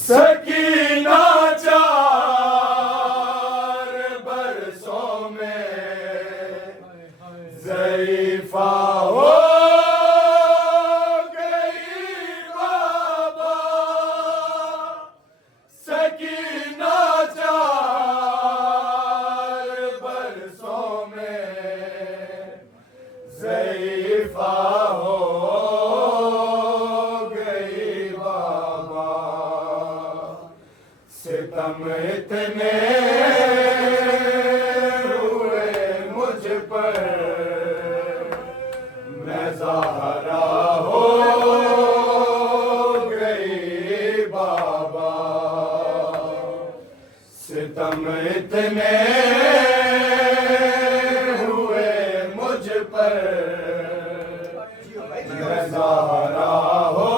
सकीना 4 बरसों में ज़ईफ़ा हो गई बाबा। सकीना 4 बरसों में ज़ईफ़ा हो सितम इतने हुए मुझ पर, मैं ज़हरा हो गई बाबा। सितम इतने हुए मुझ पर, मैं ज़हरा हो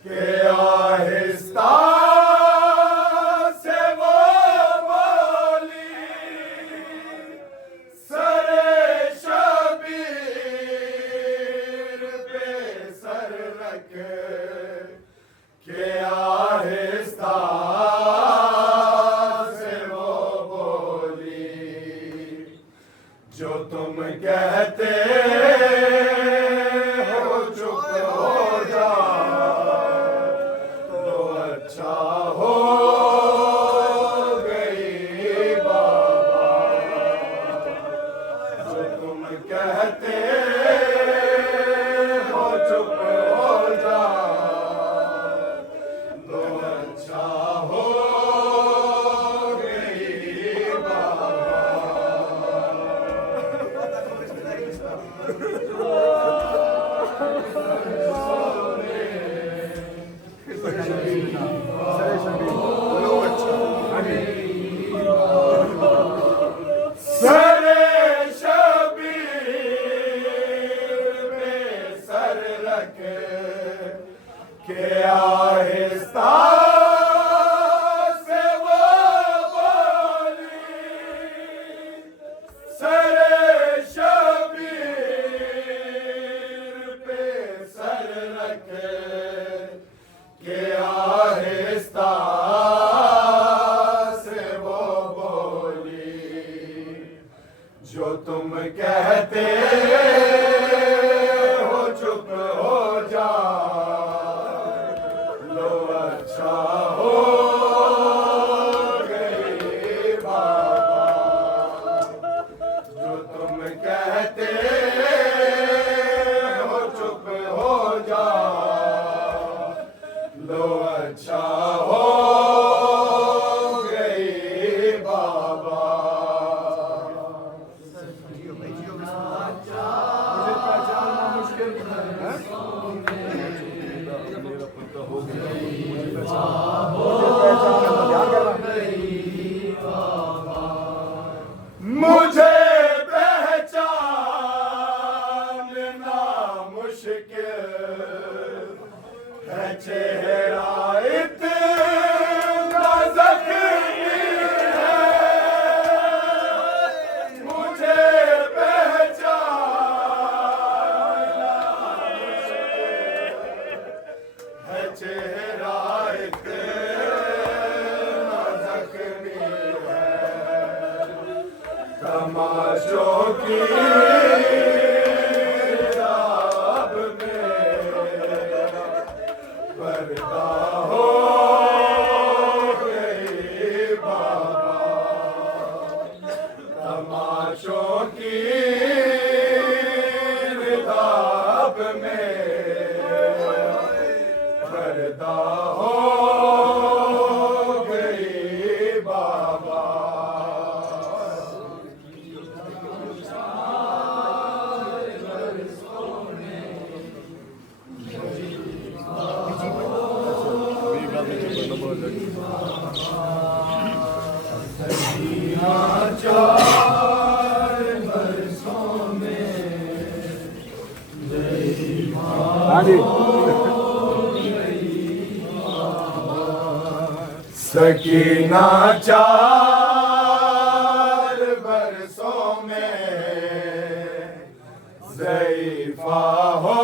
के आहिस्ता से वो बोली, सरे शबीर पे सर रख के आहिस्ता से वो बोली, जो तुम कहते के आहिस्ता से वो बोली, सरे शबीर पे सर रख के आहिस्ता से वो बोली, जो तुम कहते हो चुप हो जा, अच्छा हो गई बाबा। जो तुम कहते हो चुप हो जा, लो अच्छा हो गई बाबा। मुझे पहचानना मुश्किल है, चेहरा इतना ज़ख्मी है। मुझे पहचानना मुश्किल है, चेहरा इतना ज़ख्मी है। तमाशों की किताब में पर्दा हो गई बाबा। तमाशों की किताब में पर्दा हो गई बाबा। चार बरसों में हाँ जी सकीना चार बरसों में ज़ईफ़ा हो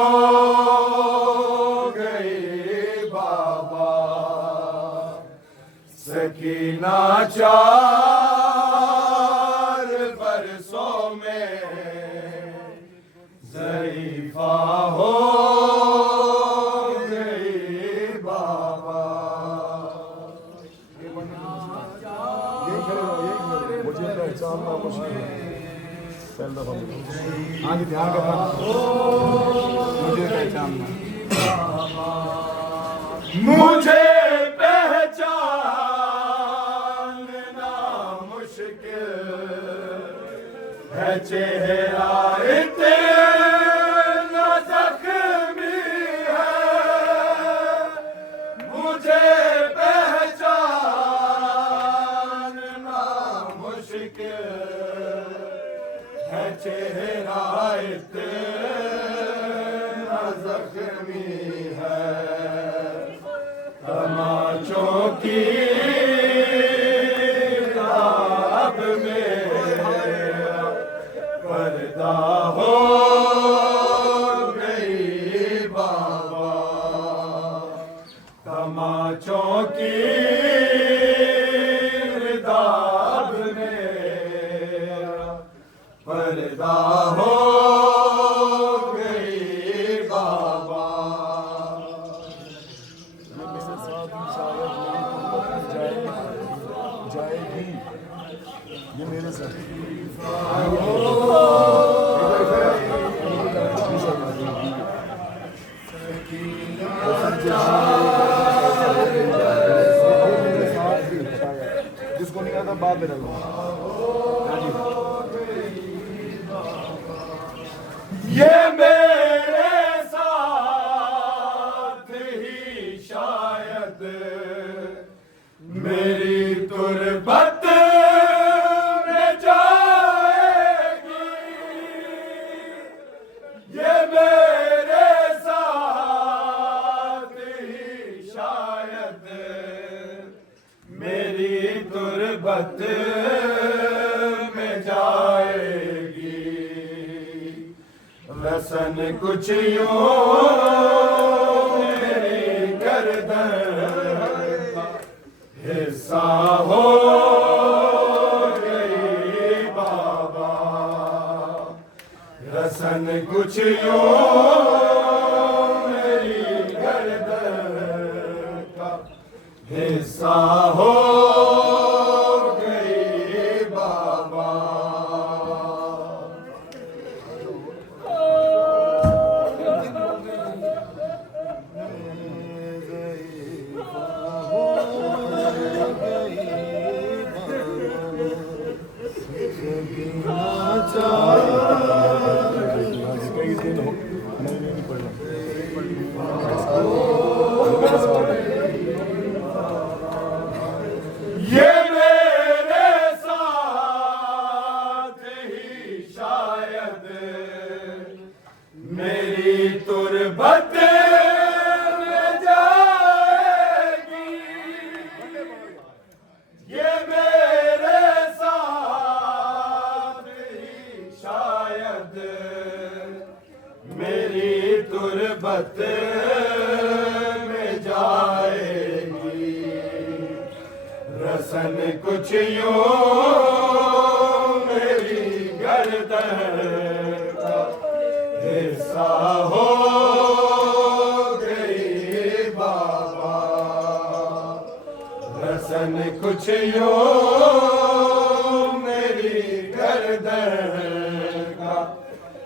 गई बाबा। सकीना चार बरसों में ज़ईफ़ा हो हाँ जी ध्यान करना मुझे पहचानना मुझे पहचानना मुश्किल है चेहरा इतना ज़ख्मी है। मुझे पहचानना मुश्किल है चेहरा इतना ज़ख्मी है। तमाचों की रात में पर्दा हो गई बाबा। तमाचों की रात में पर्दा हो गई बाबा। जाएगी ये मेरे साथ जिसको नहीं आता बाद में डालूंगा। ये मेरे साथ ही शायद मेरी तुरबत में जाएगी। ये मेरे साथ ही शायद मेरी तुरबत में जाएगी। रसन कुछ यूं मेरी गर्दन का हिस्सा हो गई बाबा। रसन कुछ यूं मेरी गर्दन का हिस्सा हो गई बाबा। ये मेरे साथ ही शायद मेरी तुरबत में जाएगी। ये मेरे साथ ही शायद मेरी तुरबत में जाएगी। रसन कुछ यूं मेरी गर्दन का हिस्सा हो गई बाबा। रसन कुछ यूं मेरी गर्दन का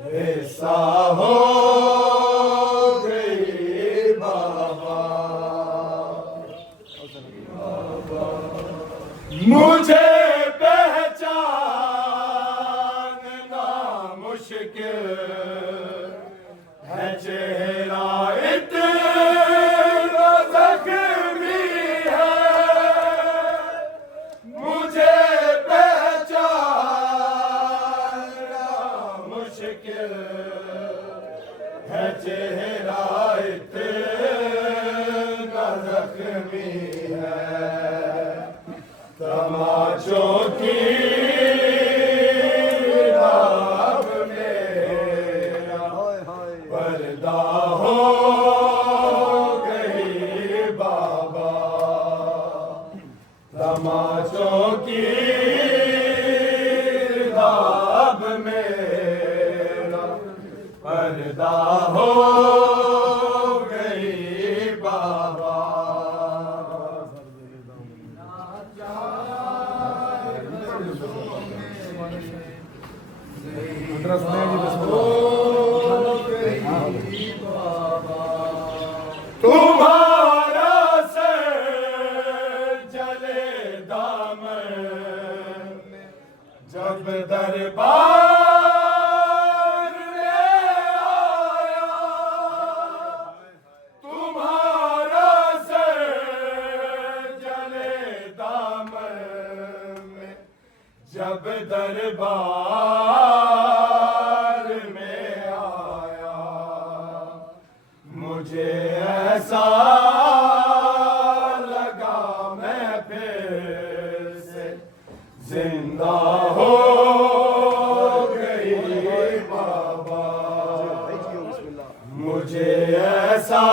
हिस्सा हो गई बाबा। मुझे पहचानना मुश्किल है चेहरा इतना ज़ख्मी है। मुझे गई बाबा। तुम्हारा से जले दामन जब दरबार में आया, तुम्हारा से जले दामन जब दरबार में आया, मुझे ऐसा लगा मैं फिर से जिंदा हो गई बाबा। मुझे ऐसा